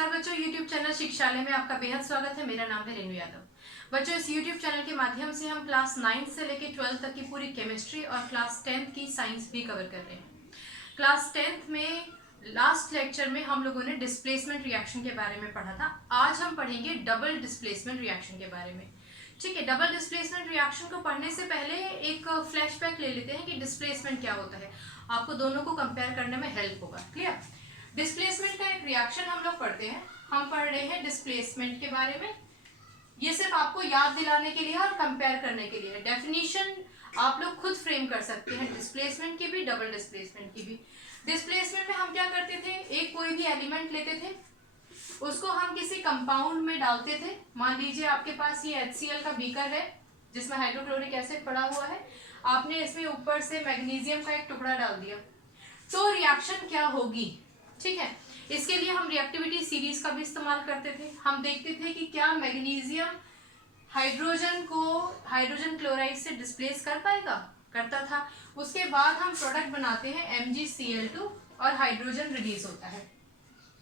नमस्कार बच्चों, YouTube channel शिक्षालय में आपका बेहद स्वागत है। मेरा नाम है रेणु यादव। बच्चों, इस YouTube चैनल के माध्यम से हम क्लास 9 से लेकर 12 तक की पूरी केमिस्ट्री और क्लास 10 की साइंस भी कवर कर रहे हैं। क्लास 10 में लास्ट लेक्चर में हम लोगों ने डिस्प्लेसमेंट रिएक्शन के बारे में पढ़ा था। आज हम पढ़ेंगे डबल डिस्प्लेसमेंट रिएक्शन के बारे में। ठीक है, डबल डिस्प्लेसमेंट रिएक्शन को पढ़ने से पहले एक फ्लैशबैक ले लेते हैं कि डिस्प्लेसमेंट क्या होता है। आपको दोनों को कंपेयर करने में हेल्प होगा। क्लियर? डिस्प्लेसमेंट का एक रिएक्शन हम लोग पढ़ते हैं। हम पढ़ रहे हैं डिस्प्लेसमेंट के बारे में। ये सिर्फ आपको याद दिलाने के लिए और कंपेयर करने के लिए। डेफिनेशन आप लोग खुद फ्रेम कर सकते हैं, डिस्प्लेसमेंट की भी, डबल डिस्प्लेसमेंट की भी। डिस्प्लेसमेंट में हम क्या करते थे, एक कोई भी एलिमेंट लेते थे, उसको हम किसी कंपाउंड में डालते थे। मान लीजिए आपके पास ये HCl का बीकर है जिसमें हाइड्रोक्लोरिक एसिड पड़ा हुआ है। आपने इसमें ऊपर से मैग्नीशियम का एक टुकड़ा डाल दिया, तो रिएक्शन क्या होगी? ठीक है, इसके लिए हम रिएक्टिविटी सीरीज का भी इस्तेमाल करते थे। हम देखते थे कि क्या मैग्नीशियम हाइड्रोजन को हाइड्रोजन क्लोराइड से डिस्प्लेस कर पाएगा, करता था। उसके बाद हम प्रोडक्ट बनाते हैं MgCl2 और हाइड्रोजन रिलीज होता है।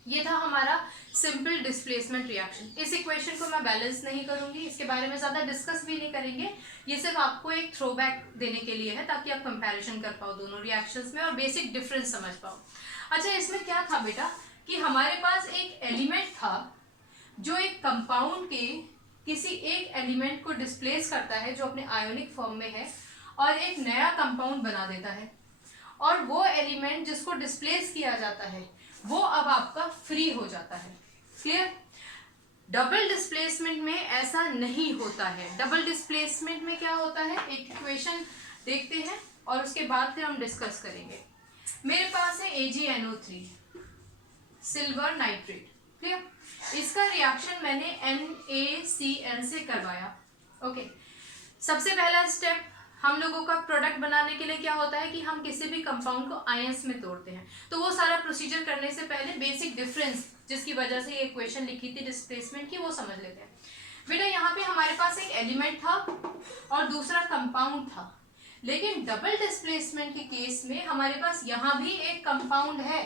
ये था हमारा सिंपल डिस्प्लेसमेंट रिएक्शन। इस इक्वेशन को मैं बैलेंस नहीं करूंगी, इसके बारे में ज्यादा डिस्कस भी नहीं करेंगे। ये सिर्फ आपको एक थ्रोबैक देने के लिए है ताकि आप कंपैरिजन कर पाओ दोनों रिएक्शंस में और बेसिक डिफरेंस समझ पाओ। अच्छा, इसमें क्या था बेटा कि हमारे पास एक एलिमेंट था जो एक कंपाउंड के किसी एक एलिमेंट को डिस्प्लेस करता है जो अपने आयोनिक फॉर्म में है और एक नया कंपाउंड बना देता है, और वो एलिमेंट जिसको डिस्प्लेस किया जाता है वो अब आपका फ्री हो जाता है। क्लियर? डबल डिस्प्लेसमेंट में ऐसा नहीं होता है। डबल डिस्प्लेसमेंट में क्या होता है, एक इक्वेशन देखते हैं और उसके बाद फिर हम डिस्कस करेंगे। मेरे पास है AgNO3 सिल्वर नाइट्रेट। क्लियर? इसका रिएक्शन मैंने NaCl से करवाया। ओके, सबसे पहला स्टेप हम लोगों का प्रोडक्ट बनाने के लिए क्या होता है कि हम किसी भी कंपाउंड को आयंस में तोड़ते हैं। तो वो सारा प्रोसीजर करने से पहले बेसिक डिफरेंस जिसकी वजह से ये इक्वेशन लिखी थी डिस्प्लेसमेंट की, वो समझ लेते हैं। बेटा, यहाँ पे हमारे पास एक एलिमेंट था और दूसरा कंपाउंड था, लेकिन डबल डिस्प्लेसमेंट के केस में हमारे पास यहाँ भी एक कंपाउंड है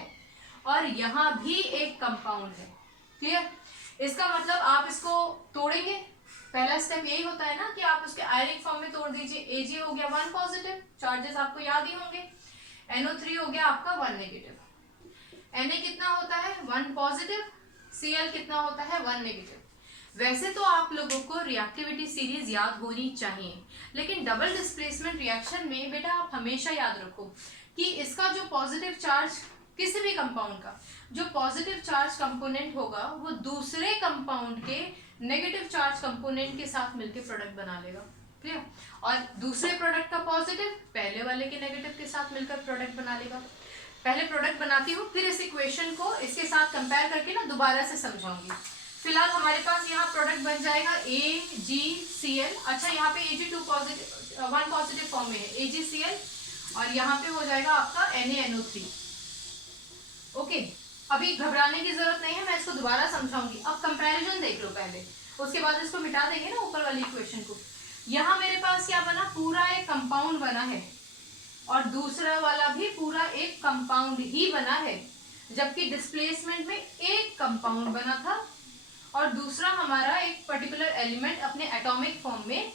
और यहाँ भी एक कंपाउंड है। क्लियर? इसका मतलब आप इसको तोड़ेंगे, पहला स्टेप यही होता है ना कि आप उसके आयनिक फॉर्म में तोड़ दीजिए। Ag हो गया 1 पॉजिटिव, चार्जेस आपको याद ही होंगे। NO3 हो गया आपका 1 नेगेटिव। Na कितना होता है 1 पॉजिटिव, Cl कितना होता है 1 नेगेटिव। वैसे तो आप लोगों को रिएक्टिविटी सीरीज याद होनी चाहिए, लेकिन डबल डिस्प्लेसमेंट रिएक्शन में बेटा आप हमेशा याद रखो कि इसका जो पॉजिटिव चार्ज, किसी भी कंपाउंड का जो पॉजिटिव चार्ज कंपोनेंट होगा वो दूसरे कंपाउंड के नेगेटिव चार्ज कंपोनेंट के साथ मिलकर प्रोडक्ट बना लेगा। क्लियर? और दूसरे प्रोडक्ट का पॉजिटिव पहले वाले के नेगेटिव के साथ मिलकर प्रोडक्ट बना लेगा। पहले प्रोडक्ट बनाती हूँ, फिर इस इक्वेशन को इसके साथ कंपेयर करके ना दोबारा से समझाऊंगी। फिलहाल हमारे पास यहाँ प्रोडक्ट बन जाएगा AgCl। अच्छा, यहाँ पे Ag2 पॉजिटिव 1 पॉजिटिव फॉर्म में है AgCl और यहाँ पे हो जाएगा आपका NaNO3। ओके, अभी घबराने की जरूरत नहीं है, मैं इसको दोबारा समझाऊंगी। अब कंपैरिजन देख लो पहले, उसके बाद इसको मिटा देंगे ना ऊपर वाली इक्वेशन को। यहाँ मेरे पास क्या बना, पूरा एक कंपाउंड बना है और दूसरा वाला भी पूरा एक कंपाउंड ही बना है, जबकि डिस्प्लेसमेंट में एक कंपाउंड बना था और दूसरा हमारा एक पर्टिकुलर एलिमेंट अपने एटॉमिक फॉर्म में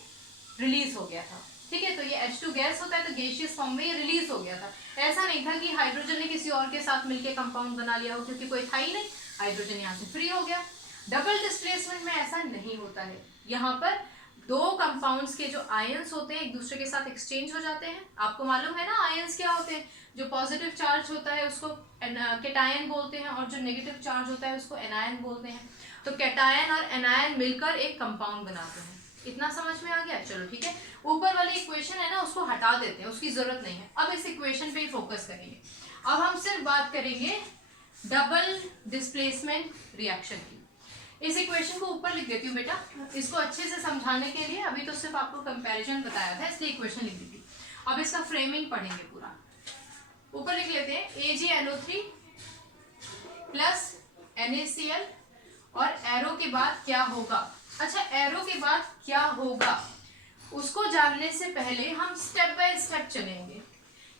रिलीज हो गया था। ठीक है, तो ये H2 गैस होता है तो गैसियस फॉर्म में ये रिलीज हो गया था। ऐसा नहीं था कि हाइड्रोजन ने किसी और के साथ मिलकर कंपाउंड बना लिया हो, क्योंकि कोई था ही नहीं, हाइड्रोजन यहाँ से फ्री हो गया। डबल डिस्प्लेसमेंट में ऐसा नहीं होता है। यहाँ पर दो कंपाउंड्स के जो आयंस होते हैं एक दूसरे के साथ एक्सचेंज हो जाते हैं। आपको मालूम है ना आयंस क्या होते हैं? जो पॉजिटिव चार्ज होता है उसको कैटायन बोलते हैं और जो नेगेटिव चार्ज होता है उसको एनायन बोलते हैं। तो कैटायन और एनायन मिलकर एक कंपाउंड बनाते हैं। इतना समझ में आ गया? चलो ठीक है, ऊपर वाली इक्वेशन है ना उसको हटा देते हैं, उसकी जरूरत नहीं है। अब इस इक्वेशन पे ही फोकस करेंगे। अब हम सिर्फ बात करेंगे डबल डिस्प्लेसमेंट रिएक्शन की। इस इक्वेशन को ऊपर लिख देती हूँ बेटा, इसको अच्छे से समझाने के लिए। अभी तो सिर्फ आपको कंपैरिजन बताया था इसलिए इक्वेशन लिख दी थी। अब इसका फ्रेमिंग पढ़ेंगे पूरा। ऊपर लिख लेते हैं AgNO3 प्लस NaCl और एरो के बाद क्या होगा। अच्छा, एरो के बाद क्या होगा उसको जानने से पहले हम स्टेप बाय स्टेप चलेंगे।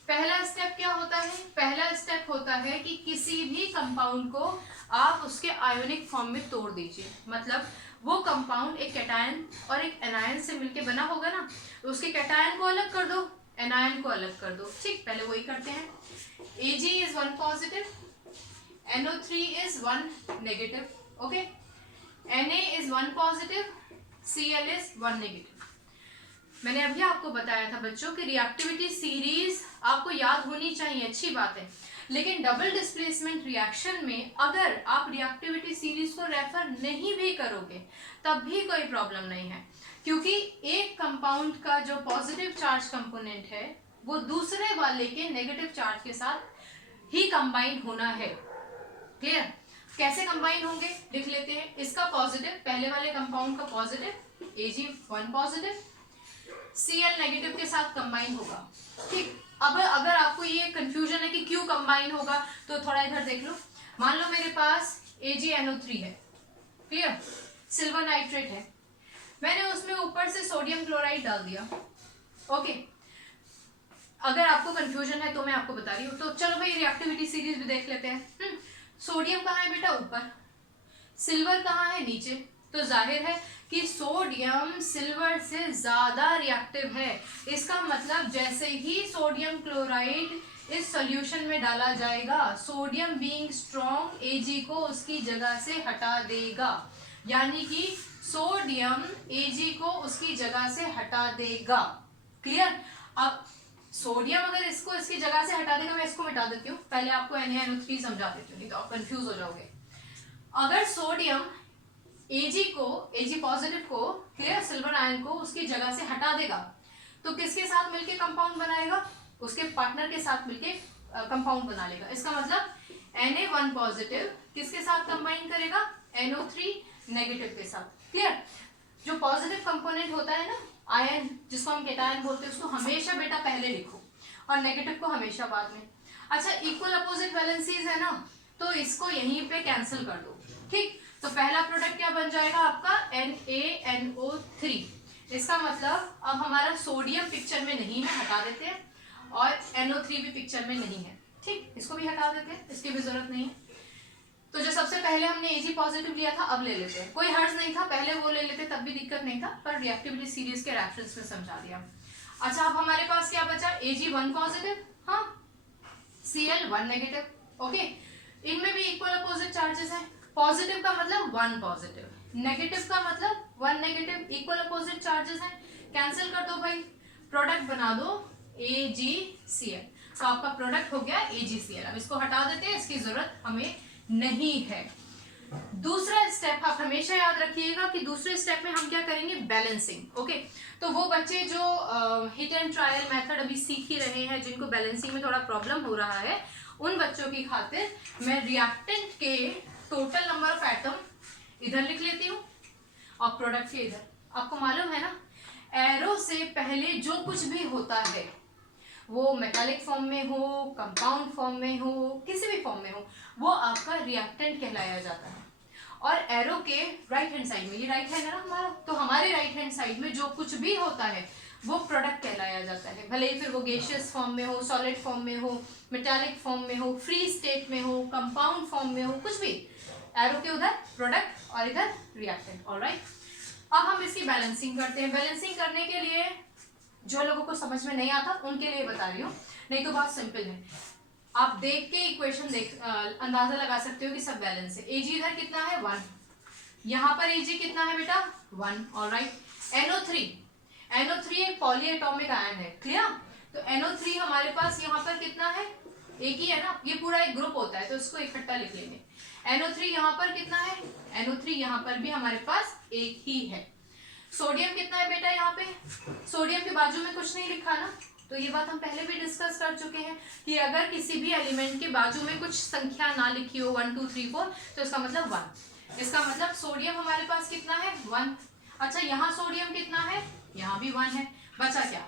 पहला स्टेप क्या होता है? पहला स्टेप होता है कि किसी भी कंपाउंड को आप उसके आयोनिक फॉर्म में तोड़ दीजिए, मतलब वो कंपाउंड एक कैटायन और एक एनायन से मिलके बना होगा ना, तो उसके कैटायन को अलग कर दो, एनायन को अलग कर दो। ठीक, पहले वही करते हैं। Ag is 1 positive, NO3 is 1 negative, okay, Na is 1 positive, Cl is 1 negative। मैंने अभी आपको बताया था बच्चों कि रिएक्टिविटी सीरीज आपको याद होनी चाहिए, अच्छी बात है, लेकिन डबल डिस्प्लेसमेंट रिएक्शन में अगर आप रिएक्टिविटी सीरीज को रेफर नहीं भी करोगे तब भी कोई प्रॉब्लम नहीं है, क्योंकि एक कंपाउंड का जो पॉजिटिव चार्ज कंपोनेंट है वो दूसरे वाले के नेगेटिव चार्ज के साथ ही कंबाइन होना है। क्लियर? कैसे कंबाइन होंगे लिख लेते हैं। इसका पॉजिटिव, पहले वाले कंपाउंड का positive Ag1 positive Cl negative के साथ कंबाइन होगा। ठीक, अब अगर आपको ये कंफ्यूजन है कि क्यों कंबाइन होगा तो थोड़ा इधर देख लो। मान लो मेरे पास AgNO3 है, क्लियर, सिल्वर नाइट्रेट है, मैंने उसमें ऊपर से सोडियम क्लोराइड डाल दिया। ओके, अगर आपको कंफ्यूजन है तो मैं आपको बता रही हूँ। तो चलो भाई रिएक्टिविटी सीरीज भी देख लेते हैं। सोडियम कहाँ है बेटा? ऊपर। सिल्वर कहाँ है? नीचे। तो जाहिर है कि सोडियम सिल्वर से ज्यादा रिएक्टिव है। इसका मतलब जैसे ही सोडियम क्लोराइड इस सॉल्यूशन में डाला जाएगा, सोडियम बीइंग स्ट्रॉन्ग Ag को उसकी जगह से हटा देगा, यानी कि सोडियम Ag को उसकी जगह से हटा देगा। क्लियर? अब सोडियम अगर इसको इसकी जगह से हटा देगा, मैं इसको मिटा देती हूँ, पहले आपको NaNO3 समझा देती हूँ, नहीं तो आप कंफ्यूज हो जाओगे। अगर सोडियम Ag पॉजिटिव को, क्लियर, सिल्वर आयन को उसकी जगह से हटा देगा तो किसके साथ मिलके कंपाउंड बनाएगा? उसके पार्टनर के साथ मिलके कंपाउंड बना लेगा। इसका मतलब Na1 पॉजिटिव किसके साथ कंबाइन करेगा? NO3 नेगेटिव के साथ। क्लियर? जो पॉजिटिव कंपोनेंट होता है ना, आयन जिसको हम कैटायन बोलते हैं, उसको हमेशा बेटा पहले लिखो और नेगेटिव को हमेशा बाद में। अच्छा, इक्वल अपोजिट वैलेंसीज है ना, तो इसको यहीं पे कैंसिल कर दो। ठीक, तो पहला प्रोडक्ट क्या बन जाएगा आपका? NaNO3। इसका मतलब अब हमारा सोडियम पिक्चर में नहीं है, हटा देते हैं, और NO3 भी पिक्चर में नहीं है। ठीक, इसको भी हटा देते हैं, इसकी भी जरूरत नहीं है। तो जो सबसे पहले हमने Ag पॉजिटिव लिया था, अब ले लेते हैं, कोई हर्ज नहीं था, पहले वो ले लेते तब भी दिक्कत नहीं था, पर रिएक्टिविटी सीरीज के रेफरेंस में समझा दिया। अच्छा, अब हमारे पास क्या बचा? Ag1 पॉजिटिव, हाँ, Cl1 नेगेटिव। ओके, इनमें भी इक्वल अपोजिट चार्जेस हैं। पॉजिटिव का मतलब 1 पॉजिटिव, नेगेटिव का मतलब 1 नेगेटिव, इक्वल अपोजिट चार्जेस हैं, कैंसिल कर दो भाई, प्रोडक्ट बना दो AgCl। तो आपका प्रोडक्ट हो गया AgCl। अब इसको हटा देते हैं, इसकी जरूरत हमें नहीं है। दूसरा स्टेप आप हमेशा याद रखिएगा कि दूसरे स्टेप में हम क्या करेंगे? बैलेंसिंग। ओके, तो वो बच्चे जो हिट एंड ट्रायल मेथड अभी सीख ही रहे हैं, जिनको बैलेंसिंग में थोड़ा प्रॉब्लम हो रहा है, उन बच्चों की खातिर मैं रिएक्टेंट के टोटल नंबर ऑफ एटम इधर लिख लेती हूँ और प्रोडक्ट के इधर। आपको मालूम है ना, एरो से पहले जो कुछ भी होता है वो मेटालिक फॉर्म में हो, कंपाउंड फॉर्म में हो, किसी भी फॉर्म में हो, वो आपका रिएक्टेंट कहलाया जाता है। और एरो के राइट हैंड साइड में, ये राइट हैंड है ना हमारा, तो हमारे राइट हैंड साइड में जो कुछ भी होता है वो प्रोडक्ट कहलाया जाता है, भले ही फिर वो गैसियस फॉर्म में हो, सॉलिड फॉर्म में हो, मेटालिक फॉर्म में हो, फ्री स्टेट में हो, कंपाउंड फॉर्म में हो, कुछ भी, एरो के उधर प्रोडक्ट और इधर रिएक्टेंट। ऑलराइट, अब हम इसकी बैलेंसिंग करते हैं। बैलेंसिंग करने के लिए जो लोगों को समझ में नहीं आता उनके लिए बता रही हूँ, नहीं तो बहुत सिंपल है। आप देख के इक्वेशन अंदाजा लगा सकते हो कि सब बैलेंस है। Ag इधर कितना है? 1। यहाँ पर Ag कितना है बेटा? 1। ऑलराइट, NO3 एक पॉलीएटॉमिक आयन है, क्लियर? तो NO3 हमारे पास यहाँ पर कितना है? एक ही है ना, ये पूरा एक ग्रुप होता है तो इसको इकट्ठा लिख लेंगे। NO3 यहाँ पर कितना है? NO3 यहाँ पर भी हमारे पास एक ही है। सोडियम कितना है बेटा? यहाँ पे सोडियम के बाजू में कुछ नहीं लिखा ना, तो ये बात हम पहले भी डिस्कस कर चुके हैं कि अगर किसी भी एलिमेंट के बाजू में कुछ संख्या ना लिखी हो 1 2 3 4, तो इसका मतलब 1। इसका मतलब सोडियम हमारे पास कितना है? 1। अच्छा, यहाँ सोडियम कितना है? यहाँ भी 1 है। बचा क्या?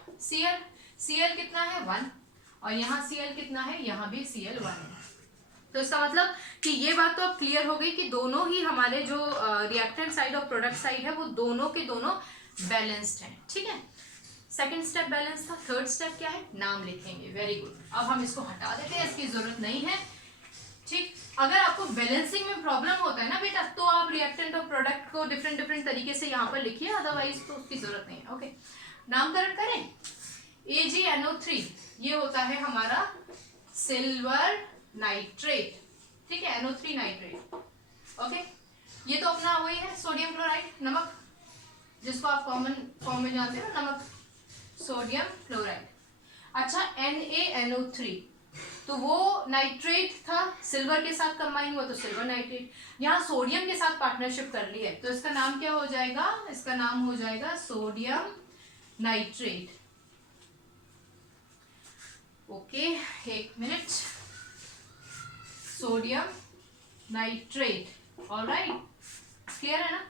Cl कितना है? 1। और यहाँ Cl कितना है? यहाँ भी Cl 1 है। तो इसका मतलब कि ये बात तो अब क्लियर हो गई कि दोनों ही हमारे जो रिएक्टेंट साइड और प्रोडक्ट साइड है वो दोनों के दोनों बैलेंस्ड हैं। ठीक है, सेकंड स्टेप बैलेंस था। थर्ड स्टेप क्या है? नाम लिखेंगे। Very good. अब हम इसको हटा देते हैं, इसकी जरूरत नहीं है। ठीक, अगर आपको बैलेंसिंग में प्रॉब्लम होता है ना बेटा, तो आप रिएक्टेंट और प्रोडक्ट को डिफरेंट डिफरेंट तरीके से यहाँ पर लिखिए, अदरवाइज तो उसकी जरूरत नहीं है। ओके, नामकरण करें। AgNO3 ये होता है हमारा सिल्वर नाइट्रेट, ठीक है, NO3 नाइट्रेट। ओके, ये तो अपना वही है सोडियम क्लोराइड, नमक, जिसको आप कॉमन फॉर्म में जानते हो, नमक, सोडियम क्लोराइड। अच्छा, NaNO3 तो वो नाइट्रेट था, सिल्वर के साथ कंबाइन हुआ तो सिल्वर नाइट्रेट। यहाँ सोडियम के साथ पार्टनरशिप कर ली है, तो इसका नाम क्या हो जाएगा, इसका नाम हो जाएगा सोडियम नाइट्रेट। ओके, एक minute, sodium nitrate, alright, clear है ना।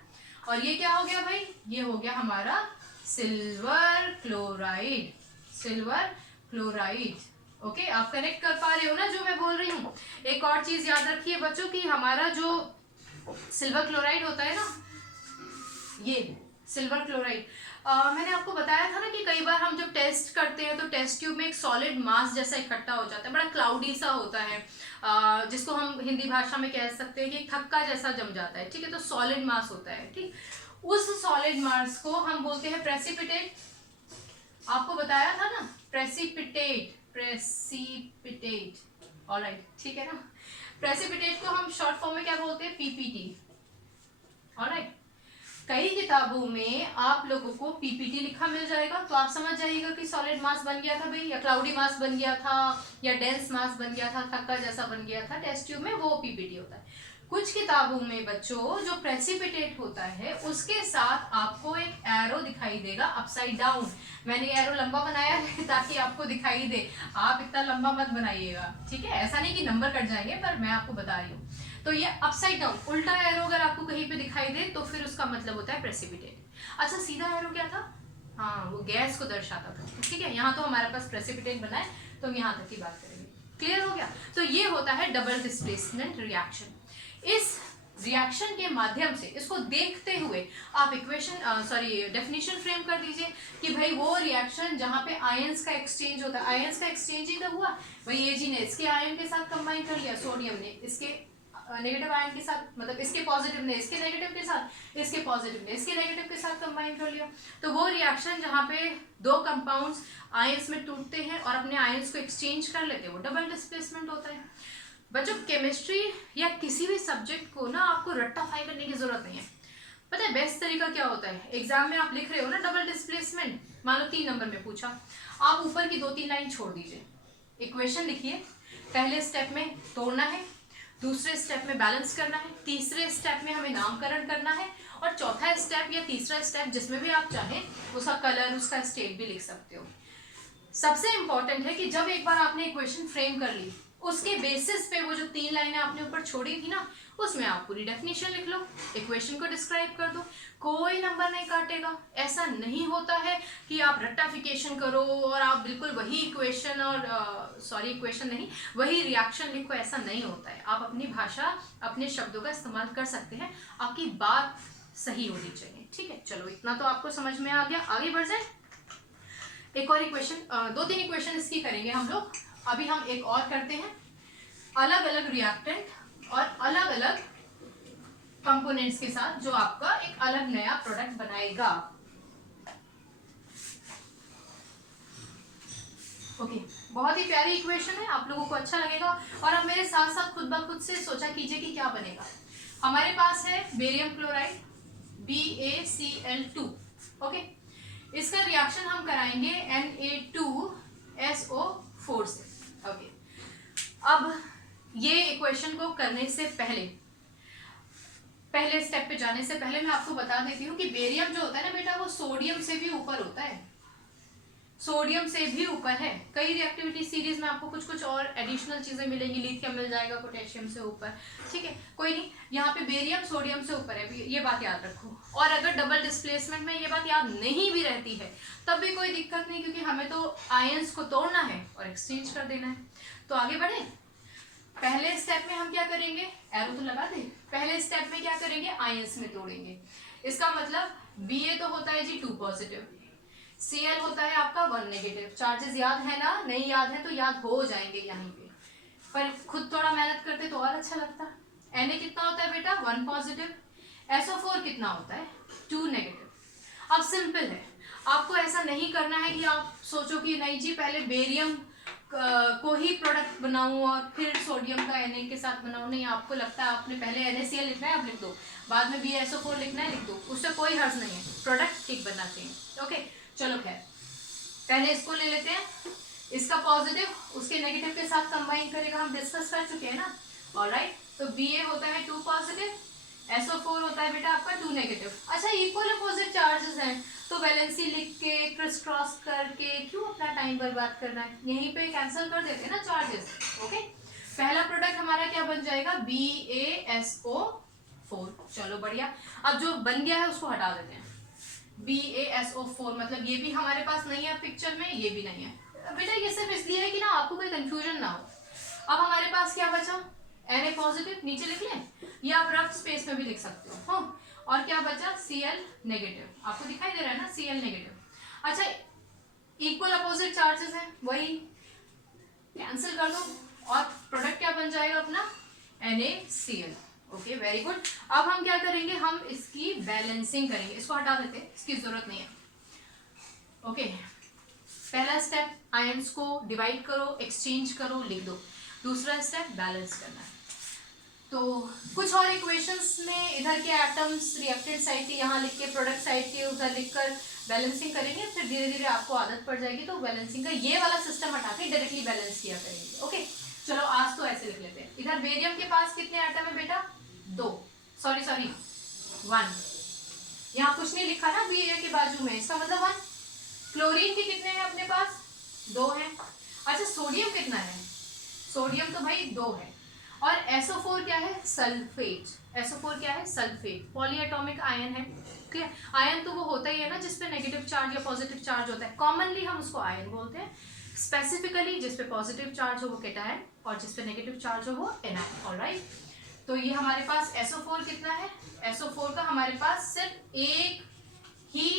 और ये क्या हो गया भाई, ये हो गया हमारा silver chloride, silver chloride. Okay, आप कनेक्ट कर पा रहे हो ना जो मैं बोल रही हूँ। एक और चीज याद रखिए बच्चों की, हमारा जो सिल्वर क्लोराइड होता है ना, ये सिल्वर क्लोराइड, मैंने आपको बताया था ना कि कई बार हम जब टेस्ट करते हैं तो टेस्ट ट्यूब में एक सॉलिड मास जैसा इकट्ठा हो जाता है, बड़ा क्लाउडी सा होता है, जिसको हम हिंदी भाषा में कह सकते हैं कि थक्का जैसा जम जाता है, ठीक है, तो सॉलिड मास होता है। ठीक, उस सॉलिड मास को हम बोलते हैं प्रेसिपिटेट, आपको बताया था ना, प्रेसिपिटेट, प्रेसिपिटेट, ऑलराइट, ठीक है ना। प्रेसिपिटेट को हम शॉर्ट फॉर्म में क्या बोलते हैं, PPT, ऑलराइट। कई किताबों में आप लोगों को PPT लिखा मिल जाएगा, तो आप समझ जाइएगा कि सॉलिड मास बन गया था भाई, या क्लाउडी मास बन गया था, या डेंस मास बन गया था, थक्का जैसा बन गया था टेस्ट ट्यूब में, वो PPT होता है। कुछ किताबों में बच्चों जो प्रेसिपिटेट होता है उसके साथ आपको एक एरो दिखाई देगा अपसाइड डाउन। मैंने एरो लंबा बनाया है ताकि आपको दिखाई दे, आप इतना लंबा मत बनाइएगा, ठीक है, ऐसा नहीं कि नंबर कट जाएंगे, पर मैं आपको बता रही हूँ। तो ये अपसाइड डाउन, उल्टा एरो अगर आपको कहीं पे दिखाई दे तो फिर उसका मतलब होता है प्रेसिपिटेट। अच्छा, सीधा एरो क्या था, हाँ, वो गैस को दर्शाता था, ठीक है। यहाँ तो हमारे पास प्रेसिपिटेट बना है, तो हम यहाँ तक की बात करेंगे, क्लियर हो गया। तो ये होता है डबल डिस्प्लेसमेंट रिएक्शन। इस रिएक्शन के माध्यम से, इसको देखते हुए आप इक्वेशन डेफिनेशन फ्रेम कर दीजिए कि भाई वो रिएक्शन जहाँ पे आयंस का एक्सचेंज होता है, आयंस का एक्सचेंज ही तो हुआ भाई, Ag ने इसके आयन के साथ कंबाइन कर लिया, सोडियम ने इसके नेगेटिव आयन के साथ, मतलब इसके पॉजिटिव ने इसके नेगेटिव के साथ, इसके पॉजिटिव ने इसके नेगेटिव के साथ कंबाइन कर लिया। तो वो रिएक्शन जहाँ पे दो कंपाउंड्स आयंस में टूटते हैं और अपने आयंस को एक्सचेंज कर लेते हैं, वो डबल डिस्प्लेसमेंट होता है। बच्चों, केमिस्ट्री या किसी भी सब्जेक्ट को ना आपको रट्टाफाई करने की जरूरत नहीं है। पता है बेस्ट तरीका क्या होता है, एग्जाम में आप लिख रहे हो ना डबल डिस्प्लेसमेंट, मान लो 3 नंबर में पूछा, आप ऊपर की 2-3 लाइन छोड़ दीजिए, इक्वेशन लिखिए, पहले स्टेप में तोड़ना है, दूसरे स्टेप में बैलेंस करना है, तीसरे स्टेप में हमें नामकरण करना है, और चौथा स्टेप या तीसरा स्टेप जिसमें भी आप चाहें उसका कलर, उसका स्टेट भी लिख सकते हो। सबसे इंपॉर्टेंट है कि जब एक बार आपने इक्वेशन फ्रेम कर ली, उसके बेसिस पे वो जो 3 लाइनें आपने ऊपर छोड़ी थी ना, उसमें आप पूरी डेफिनेशन लिख लो, इक्वेशन को डिस्क्राइब कर दो, कोई नंबर नहीं काटेगा। ऐसा नहीं होता है कि आप रट्टाफिकेशन करो और आप बिल्कुल वही इक्वेशन और इक्वेशन नहीं, वही रिएक्शन लिखो, ऐसा नहीं होता है। आप अपनी भाषा, अपने शब्दों का इस्तेमाल कर सकते हैं, आपकी बात सही होनी चाहिए, ठीक है। चलो, इतना तो आपको समझ में आ गया, आगे बढ़ जाए। एक और इक्वेशन, 2-3 इक्वेशन इसकी करेंगे हम लोग। अभी हम एक और करते हैं, अलग अलग रिएक्टेंट और अलग अलग कंपोनेंट्स के साथ, जो आपका एक अलग नया प्रोडक्ट बनाएगा। ओके, बहुत ही प्यारी इक्वेशन है, आप लोगों को अच्छा लगेगा। और अब मेरे साथ साथ खुद ब खुद से सोचा कीजिए कि क्या बनेगा। हमारे पास है बेरियम क्लोराइड, BaCl2, ओके, इसका रिएक्शन हम कराएंगे Na2SO4 से। ओके, अब ये इक्वेशन को करने से पहले स्टेप पे जाने से पहले मैं आपको बता देती हूँ कि बेरियम जो होता है ना बेटा, वो सोडियम से भी ऊपर होता है, सोडियम से भी ऊपर है। कई रिएक्टिविटी सीरीज में आपको कुछ कुछ और एडिशनल चीजें मिलेंगी, लिथियम मिल जाएगा पोटेशियम से ऊपर, ठीक है, कोई नहीं, यहाँ पे बेरियम सोडियम से ऊपर है, ये बात याद रखो। और अगर डबल डिस्प्लेसमेंट में ये बात याद नहीं भी रहती है तब भी कोई दिक्कत नहीं, क्योंकि हमें तो आयंस को तोड़ना है और एक्सचेंज कर देना है। तो आगे बढ़े, पहले स्टेप में हम क्या करेंगे, एरो तो लगा दे, पहले स्टेप में क्या करेंगे, आयंस में तोड़ेंगे। इसका मतलब Ba तो होता है जी 2 पॉजिटिव, Cl होता है आपका 1 नेगेटिव। चार्जेस याद है ना, नहीं याद है तो याद हो जाएंगे यहीं पे, पर खुद थोड़ा मेहनत करते तो और अच्छा लगता। Na कितना होता है बेटा 1 पॉजिटिव, SO4 कितना होता है 2 नेगेटिव। अब सिंपल है, आपको ऐसा नहीं करना है कि आप सोचो कि नहीं जी पहले बेरियम को ही प्रोडक्ट बनाऊं और फिर सोडियम का Na के साथ बनाऊं। नहीं, आपको लगता है आपने पहले NaCl लिखना है, आप लिख दो, बाद में BaSO4 लिखना है, लिख दो, उससे कोई हर्ज नहीं है, प्रोडक्ट ठीक बनना चाहिए। ओके चलो खैर, पहले इसको ले लेते हैं, इसका पॉजिटिव उसके नेगेटिव के साथ कंबाइन करेगा, हम डिस्कस कर चुके हैं ना। ऑलराइट, तो Ba होता है 2 पॉजिटिव, SO4 होता है बेटा आपका 2 नेगेटिव। अच्छा, इक्वल अपोजिट चार्जेस हैं तो वैलेंसी लिख के क्रिस क्रॉस करके क्यों अपना टाइम बर्बाद करना है, यहीं पे कैंसिल कर देते हैं ना चार्जेस। ओके, पहला प्रोडक्ट हमारा क्या बन जाएगा BaSO4। चलो बढ़िया, अब जो बन गया है उसको हटा देते हैं। BaSO4 मतलब ये भी हमारे पास नहीं है पिक्चर में, ये भी नहीं है बेटा, ये सिर्फ इसलिए है कि ना आपको कोई कंफ्यूजन ना हो। अब हमारे पास क्या बचा, Na पॉजिटिव नीचे लिख लें, या आप रफ स्पेस में भी लिख सकते हो। और क्या बचा Cl नेगेटिव, आपको दिखाई दे रहा है ना Cl नेगेटिव। अच्छा, इक्वल अपोजिट चार्जेस हैं, वही कैंसिल कर दो और प्रोडक्ट क्या बन जाएगा अपना NaCl। Okay very good. अब हम क्या करेंगे, हम इसकी बैलेंसिंग करेंगे, इसको हटा देते हैं, इसकी जरूरत नहीं है। ओके, पहला स्टेप आयंस को डिवाइड करो, एक्सचेंज करो, लिख दो। दूसरा स्टेप बैलेंस करना है। तो कुछ और इक्वेशंस में इधर के एटम्स रिएक्टेंट साइड के यहाँ लिख के, प्रोडक्ट साइड के उधर लिखकर बैलेंसिंग करेंगे, फिर धीरे धीरे आपको आदत पड़ जाएगी तो बैलेंसिंग का ये वाला सिस्टम हटा के डायरेक्टली बैलेंस किया करेंगे। ओके चलो आज तो ऐसे लिख लेते हैं। इधर बेरियम के पास कितने एटम है बेटा 2, सॉरी 1, यहाँ कुछ नहीं लिखा ना Ba के बाजू में, इसका मतलब 1। क्लोरीन के कितने हैं अपने पास 2 हैं। अच्छा सोडियम कितना है, सोडियम तो भाई 2 है। और SO4 क्या है सल्फेट, SO4 क्या है सल्फेट, पॉलीएटॉमिक आयन है। क्लियर, आयन तो वो होता ही है ना जिसपे नेगेटिव चार्ज या पॉजिटिव चार्ज होता है, कॉमनली हम उसको आयन बोलते हैं। स्पेसिफिकली जिसपे पॉजिटिव चार्ज हो वो कैटायन और जिसपे नेगेटिव चार्ज हो वो एनायन। ऑलराइट, तो ये हमारे पास SO4 कितना है, SO4 का हमारे पास सिर्फ एक ही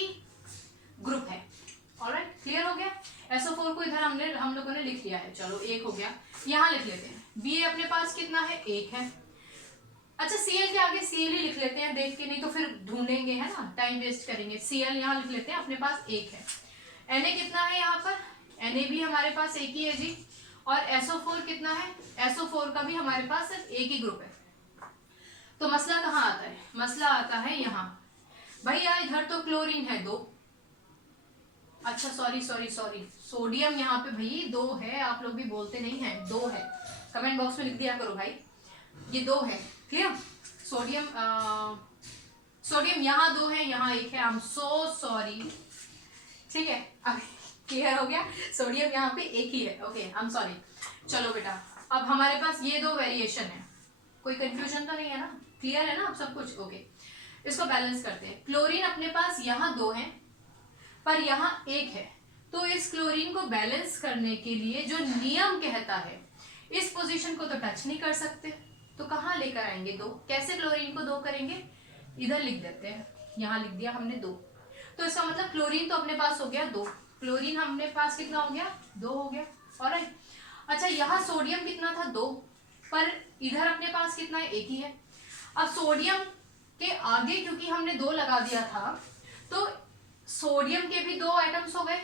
ग्रुप है। ऑलराइट, क्लियर हो गया। SO4 को इधर हम लोगों ने लिख लिया है, चलो एक हो गया, यहाँ लिख लेते हैं। Ba अपने पास कितना है, एक है। अच्छा Cl के आगे Cl ही लिख लेते हैं देख के, नहीं तो फिर ढूंढेंगे है ना, टाइम वेस्ट करेंगे। Cl यहाँ लिख लेते हैं, अपने पास एक है। Na कितना है यहाँ पर, Na भी हमारे पास एक ही है जी। और SO4 कितना है, SO4 का भी हमारे पास सिर्फ एक ही ग्रुप है। तो मसला कहाँ आता है, मसला आता है यहाँ। भैया इधर तो क्लोरीन है 2, अच्छा सॉरी सोडियम यहाँ पे भाई 2 है, आप लोग भी बोलते नहीं है 2 है, कमेंट बॉक्स में लिख दिया करो भाई, ये 2 है। क्लियर, सोडियम यहाँ 2 है, यहाँ 1 है, आई एम सो सॉरी। ठीक है, अब क्लियर हो गया, सोडियम यहाँ पे एक ही है। Okay I am sorry. चलो बेटा, अब हमारे पास ये 2 वेरिएशन है, कोई कंफ्यूजन तो नहीं है ना, क्लियर है ना अब सब कुछ। ओके इसको बैलेंस करते हैं। क्लोरीन अपने पास यहाँ 2 है पर यहाँ 1 है, तो इस क्लोरीन को बैलेंस करने के लिए जो नियम कहता है, इस पोजीशन को तो टच नहीं कर सकते, तो कहाँ लेकर आएंगे 2, कैसे क्लोरीन को 2 करेंगे, इधर लिख देते हैं, यहाँ लिख दिया हमने 2, तो इसका मतलब क्लोरीन तो अपने पास हो गया 2, क्लोरीन हमने पास कितना हो गया 2 हो गया। ऑलराइट, अच्छा यहाँ सोडियम कितना था 2, पर इधर अपने पास कितना है 1 ही है। अब सोडियम के आगे क्योंकि हमने 2 लगा दिया था, तो सोडियम के भी 2 एटम्स हो गए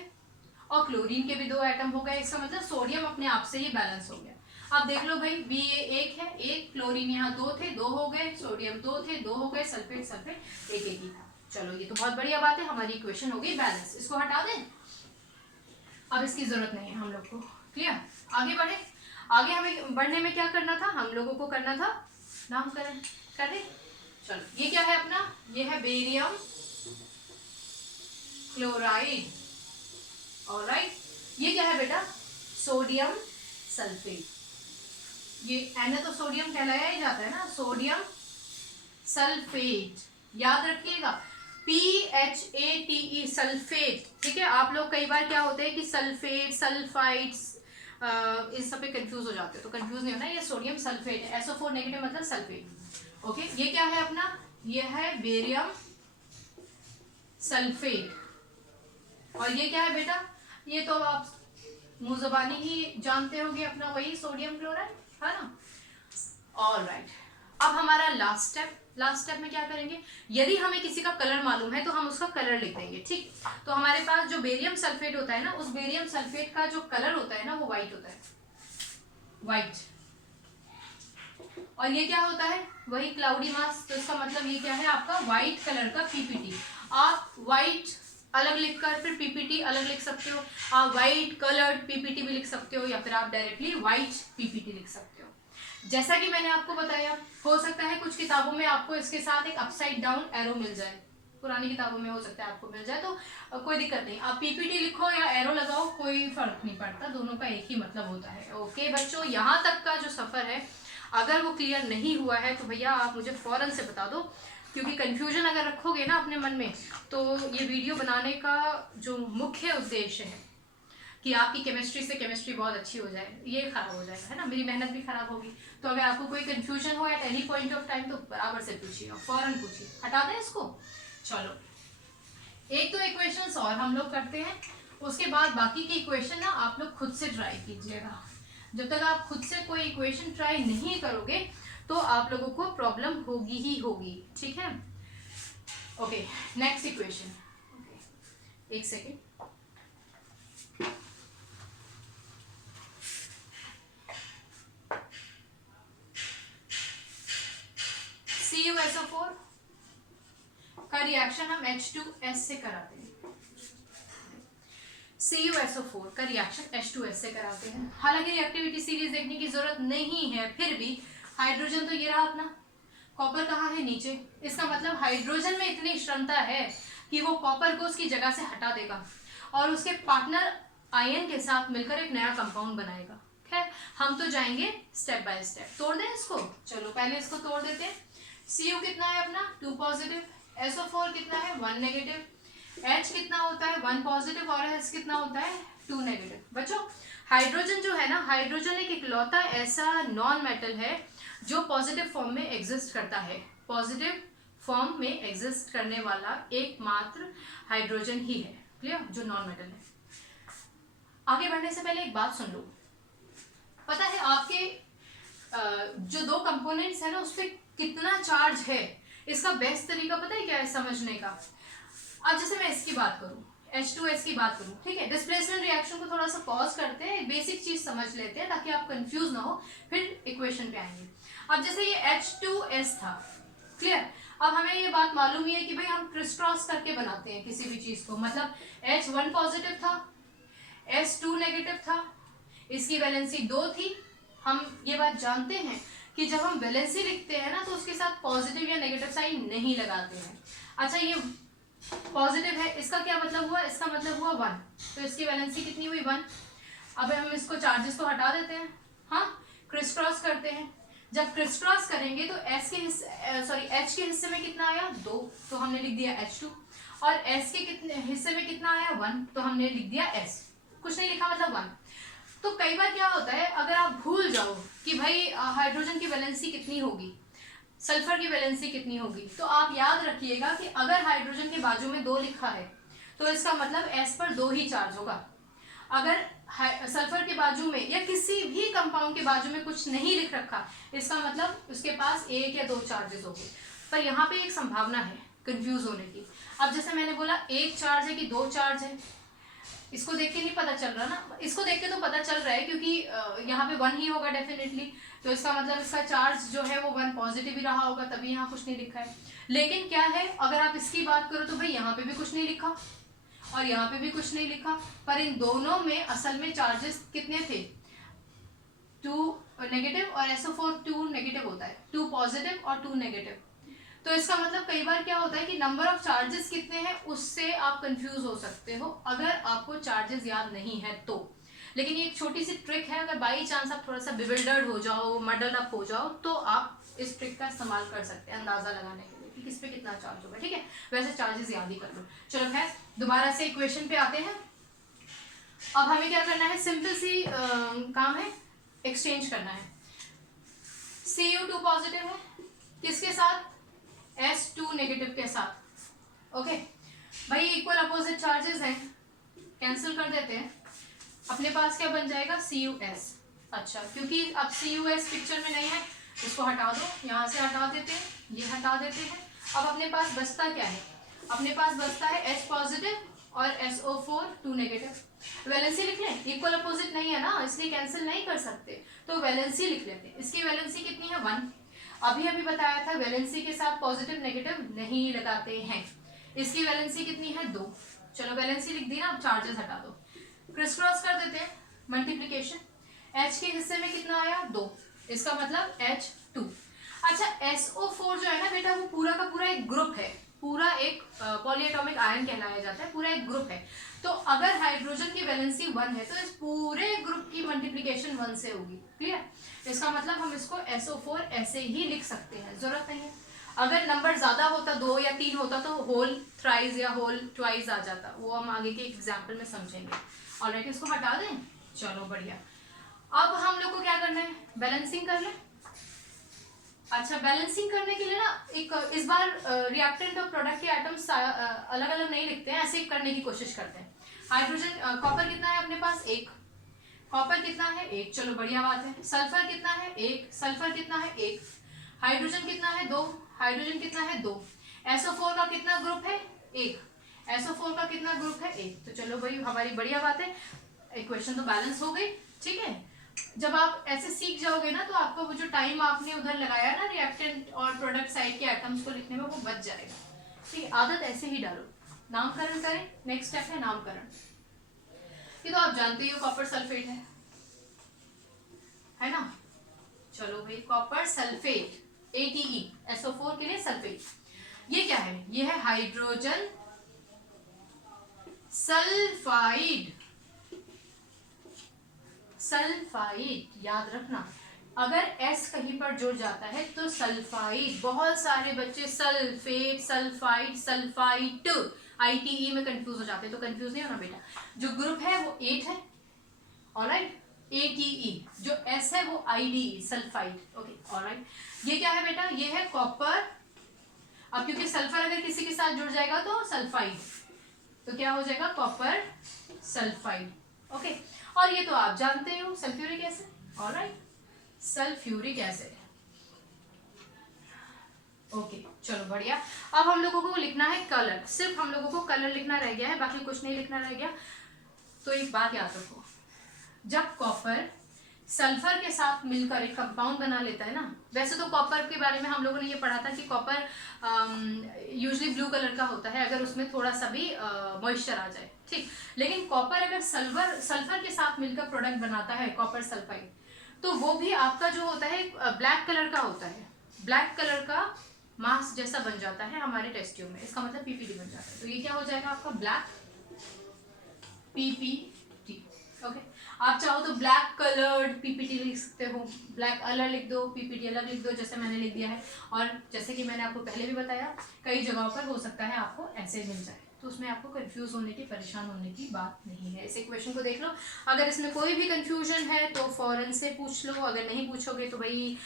और क्लोरीन के भी 2 एटम हो गए, इसका मतलब सोडियम अपने आप से ही बैलेंस हो गया। अब देख लो भाई Ba 1 है, 1, क्लोरीन यहाँ 2 थे 2 हो गए, सोडियम 2 थे 2 हो गए, सल्फेट एक ही था। चलो ये तो बहुत बढ़िया बात है, हमारी इक्वेशन हो गई बैलेंस, इसको हटा दें, अब इसकी जरूरत नहीं है हम लोग को। क्लियर, आगे बढ़े। आगे हमें बढ़ने में क्या करना था, हम लोगों को करना था नामकरण, करें। चलो ये क्या है अपना, ये है बेरियम क्लोराइड। ऑलराइट, ये क्या है बेटा सोडियम सल्फेट, ये Na तो सोडियम कहलाया ही जाता है ना, सोडियम सल्फेट, याद रखिएगा PHATE सल्फेट। ठीक है, आप लोग कई बार क्या होते हैं कि सल्फेट सल्फाइड्स इस सब पे कंफ्यूज हो जाते हो, तो कंफ्यूज नहीं होना, ये सोडियम सल्फेट है, SO4 नेगेटिव मतलब सल्फेट। ओके, ये क्या है अपना, ये है बेरियम सल्फेट। और ये क्या है बेटा, ये तो आप मुंह ज़बानी ही जानते होंगे अपना, वही सोडियम क्लोराइड है ना। हमारा लास्ट स्टेप में क्या करेंगे, यदि हमें किसी का कलर मालूम है तो हम उसका कलर लिख देंगे, ठीक। तो हमारे पास जो बेरियम सल्फेट होता है ना, उस बेरियम सल्फेट का जो कलर होता है ना वो व्हाइट होता है, व्हाइट। और ये क्या होता है, वही क्लाउडी मास। तो इसका मतलब ये क्या है, आपका व्हाइट कलर का पीपीटी। आप व्हाइट अलग लिखकर फिर पीपीटी अलग लिख सकते हो, आप व्हाइट कलर्ड पीपीटी भी लिख सकते हो, या फिर आप डायरेक्टली व्हाइट पीपीटी लिख सकते हो। जैसा कि मैंने आपको बताया, हो सकता है कुछ किताबों में आपको इसके साथ एक अपसाइड डाउन एरो मिल जाए, पुरानी किताबों में हो सकता है आपको मिल जाए, तो कोई दिक्कत नहीं, आप पीपीटी लिखो या एरो लगाओ, कोई फर्क नहीं पड़ता, दोनों का एक ही मतलब होता है। ओके बच्चों, यहाँ तक का जो सफर है अगर वो क्लियर नहीं हुआ है तो भैया आप मुझे फौरन से बता दो, क्योंकि कंफ्यूजन अगर रखोगे ना अपने मन में तो ये वीडियो बनाने का जो मुख्य उद्देश्य है कि आपकी केमिस्ट्री से केमिस्ट्री बहुत अच्छी हो जाए, ये खराब हो जाएगा, है ना, मेरी मेहनत भी खराब होगी। तो अगर आपको कोई कंफ्यूजन हो at any point of time तो बराबर से पूछिए, फौरन पूछिए, हटा दें इसको। चलो, एक तो इक्वेशंस और हम लोग करते हैं, उसके बाद बाकी की इक्वेशन ना आप लोग खुद से ट्राई कीजिएगा। जब तक आप खुद से कोई इक्वेशन ट्राई नहीं करोगे तो आप लोगों को प्रॉब्लम होगी ही होगी, ठीक है। ओके, नेक्स्ट इक्वेशन, एक सेकेंड। CuSO4 का रिएक्शन हम H2S से कराते हैं, CuSO4 का रिएक्शन H2S से कराते हैं। हालांकि रिएक्टिविटी सीरीज देखने की जरूरत नहीं है, फिर भी हाइड्रोजन तो ये रहा अपना, कॉपर कहाँ है, नीचे। इसका मतलब हाइड्रोजन में इतनी क्षमता है कि वो कॉपर को उसकी जगह से हटा देगा और उसके पार्टनर आयन के साथ मिलकर एक नया कंपाउंड बनाएगा। खैर, हम तो जाएंगे स्टेप बाय स्टेप। तोड़ दें इसको, चलो पहले इसको तोड़ देते हैं। Cu कितना है अपना 2 पॉजिटिव, SO4 कितना है 1 नेगेटिव, H कितना होता है 1 पॉजिटिव और S कितना होता है 2 नेगेटिव। बच्चों, हाइड्रोजन जो है ना, हाइड्रोजन एक इकलौता ऐसा नॉन मेटल है जो पॉजिटिव फॉर्म में एग्जिस्ट करता है, पॉजिटिव फॉर्म में एग्जिस्ट करने वाला एकमात्र हाइड्रोजन ही है, क्लियर, जो नॉन मेटल है। आगे बढ़ने से पहले एक बात सुन लो, पता है आपके जो दो कंपोनेंट्स है ना उस पर कितना चार्ज है, इसका बेस्ट तरीका पता है क्या है समझने का। अब जैसे मैं इसकी बात करूं, H2S की बात करूं, ठीक है, डिस्प्लेसमेंट रिएक्शन को थोड़ा सा पॉज करते हैं, एक बेसिक चीज समझ लेते हैं ताकि आप कंफ्यूज ना हो, फिर इक्वेशन पे आएंगे। अब जैसे ये H2S था, क्लियर। अब हमें ये बात मालूम ही है कि भाई हम क्रिस क्रॉस करके बनाते हैं किसी भी चीज को, मतलब H1 पॉजिटिव था, S2 नेगेटिव था, इसकी वैलेंसी 2 थी। हम ये बात जानते हैं कि जब हम वैलेंसी लिखते हैं ना तो उसके साथ पॉजिटिव या नेगेटिव साइन नहीं लगाते हैं। अच्छा, ये पॉजिटिव है, इसका क्या मतलब हुआ, इसका मतलब हुआ 1, तो इसकी वैलेंसी कितनी हुई 1। अब हम इसको चार्जेस को हटा देते हैं, हाँ, क्रिस क्रॉस करते हैं। जब क्रिस क्रॉस करेंगे तो H के हिस्से में कितना आया 2, तो हमने लिख दिया H2, और S के कितने हिस्से में कितना आया 1, तो हमने लिख दिया S, कुछ नहीं लिखा मतलब 1। तो कई बार क्या होता है, अगर आप भूल जाओ कि भाई हाइड्रोजन की वैलेंसी कितनी होगी, सल्फर की वैलेंसी कितनी होगी, तो आप याद रखिएगा कि अगर हाइड्रोजन के बाजू में 2 लिखा है तो इसका मतलब S पर 2 ही चार्ज होगा। अगर सल्फर के बाजू में या किसी भी कंपाउंड के बाजू में कुछ नहीं लिख रखा, इसका मतलब उसके पास 1 या 2 चार्जेस होंगे। पर यहाँ पे एक संभावना है कंफ्यूज होने की। अब जैसे मैंने बोला 1 चार्ज है कि 2 चार्ज है, इसको देख के नहीं पता चल रहा ना, इसको देख के तो पता चल रहा है क्योंकि यहाँ पे 1 ही होगा डेफिनेटली, तो इसका मतलब इसका चार्ज जो है वो 1 पॉजिटिव ही रहा होगा, तभी यहाँ कुछ नहीं लिखा है। लेकिन क्या है, अगर आप इसकी बात करो तो भाई यहाँ पे भी कुछ नहीं लिखा और यहाँ पे भी कुछ नहीं लिखा, पर इन दोनों में असल में चार्जेस कितने थे 2 नेगेटिव, और SO4 2 नेगेटिव होता है, 2 पॉजिटिव और 2 नेगेटिव। तो इसका मतलब कई बार क्या होता है कि नंबर ऑफ चार्जेस कितने हैं उससे आप कंफ्यूज हो सकते हो अगर आपको चार्जेस याद नहीं है तो। लेकिन ये एक छोटी सी ट्रिक है, अगर बाई चांस आप थोड़ा सा बिविल्डर्ड हो जाओ, मडल्ड अप हो जाओ, तो आप इस ट्रिक का इस्तेमाल कर सकते हैं अंदाजा लगाने के लिए कि किस पे कितना चार्ज होगा, ठीक है। वैसे चार्जेस याद ही कर लो। चलो खैर, दोबारा से इक्वेशन पे आते हैं। अब हमें क्या करना है, सिंपल सी काम है, एक्सचेंज करना है। Cu2 पॉजिटिव है किसके साथ, S2 नेगेटिव के साथ। ओके भाई, इक्वल अपोजिट चार्जेस हैं, कैंसिल कर देते हैं, अपने पास क्या बन जाएगा CuS। अच्छा, क्योंकि अब CuS पिक्चर में नहीं है इसको हटा दो, यहाँ से हटा देते हैं, ये हटा देते हैं। अब अपने पास बचता क्या है, अपने पास बचता है H पॉजिटिव और SO4 2 नेगेटिव। वैलेंसी लिख लें, इक्वल अपोजिट नहीं है ना, इसलिए कैंसिल नहीं कर सकते, तो वैलेंसी लिख लेते हैं। इसकी वैलेंसी कितनी है 1। अभी अभी बताया था वैलेंसी के साथ पॉजिटिव नेगेटिव नहीं लगाते हैं। इसकी वैलेंसी कितनी है 2। चलो वैलेंसी लिख दी ना, अब चार्जेस हटा दो, क्रिस क्रॉस कर देते हैं, मल्टीप्लीकेशन। H के हिस्से में कितना आया 2, इसका मतलब H2। अच्छा SO4 जो है ना बेटा, वो पूरा का पूरा एक ग्रुप है, पूरा एक पॉलीएटॉमिक आयन कहलाया जाता है, पूरा एक ग्रुप है। तो अगर हाइड्रोजन की वैलेंसी 1 है तो इस पूरे ग्रुप की मल्टीप्लीकेशन 1 से होगी। क्लियर? इसका मतलब हम इसको SO4 ऐसे ही लिख सकते हैं, जरूरत नहीं है। अगर नंबर ज्यादा होता 2 या 3 होता तो होल थ्राइस या होल ट्वाइस आ जाता, वो हम आगे के एग्जाम्पल में समझेंगे। ऑलराइट, इसको हटा दें। चलो बढ़िया। अब हम लोग को क्या करना है, बैलेंसिंग कर लें। अच्छा बैलेंसिंग करने के लिए ना एक इस बार रिएक्टेंट और प्रोडक्ट के आइटम्स अलग अलग नहीं लिखते हैं, ऐसे ही करने की कोशिश करते हैं। हाइड्रोजन कॉपर कितना है अपने पास 1, कॉपर कितना है 1, चलो बढ़िया बात है। सल्फर कितना है 1, सल्फर कितना है 1। हाइड्रोजन कितना है 2, हाइड्रोजन कितना है 2। SO4 का कितना ग्रुप है 1, SO4 का कितना ग्रुप है 1। तो चलो भाई हमारी बढ़िया बात है, इक्वेशन तो बैलेंस हो गई। ठीक है, जब आप ऐसे सीख जाओगे ना तो आपको वो जो टाइम आपने उधर लगाया ना रिएक्टेंट और प्रोडक्ट साइड के आइटम्स को लिखने में, वो बच जाएगा। ठीक है, आदत ऐसे ही डालो। नामकरण करें, नेक्स्ट स्टेप है नामकरण। ये तो आप जानते ही हो कॉपर सल्फेट है ना। चलो भाई कॉपर सल्फेट ATE, SO4 के लिए सल्फेट। ये क्या है, ये है हाइड्रोजन सल्फाइड। सल्फाइड याद रखना, अगर S कहीं पर जुड़ जाता है तो सल्फाइड। बहुत सारे बच्चे सल्फेट सल्फाइड सल्फाइट ITE में कंफ्यूज हो जाते हैं, तो कंफ्यूज नहीं होना बेटा। जो ग्रुप है वो 8 है, ऑलराइट। ATE जो S है वो IDE सल्फाइड। ओके ऑलराइट, ये क्या है बेटा, ये है कॉपर। अब क्योंकि सल्फर अगर किसी के साथ जुड़ जाएगा तो सल्फाइड, तो क्या हो जाएगा कॉपर सल्फाइड। ओके, और ये तो आप जानते हो sulphuric acid, alright, sulphuric acid. Okay चलो बढ़िया। अब हम लोगों को लिखना है कलर, सिर्फ हम लोगों को कलर लिखना रह गया है, बाकी कुछ नहीं लिखना रह गया। तो एक बात याद रखो, जब कॉपर सल्फर के साथ मिलकर एक कंपाउंड बना लेता है ना, वैसे तो कॉपर के बारे में हम लोगों ने ये पढ़ा था कि कॉपर यूजुअली ब्लू कलर का होता है अगर उसमें थोड़ा सा भी मॉइस्चर आ जाए, ठीक। लेकिन कॉपर अगर सल्फर के साथ मिलकर प्रोडक्ट बनाता है कॉपर सल्फाइड, तो वो भी आपका जो होता है ब्लैक कलर का होता है, ब्लैक कलर का मास जैसा बन जाता है हमारे टेस्ट ट्यूब में, इसका मतलब PPT बन जाता है। तो ये क्या हो जाएगा आपका ब्लैक PPT। ओके, आप चाहो तो ब्लैक कलर्ड PPT लिख सकते हो, ब्लैक अलग लिख दो, PPT अलग लिख दो, जैसे मैंने लिख दिया है। और जैसे कि मैंने आपको पहले भी बताया, कई जगहों पर हो सकता है आपको ऐसे मिल जाए, तो उसमें आपको कंफ्यूज होने की, परेशान होने की बात नहीं है। इस इक्वेशन को देख लो, अगर इसमें कोई भी कंफ्यूजन है तो फौरन से पूछ लो, अगर नहीं पूछोगे तो भाई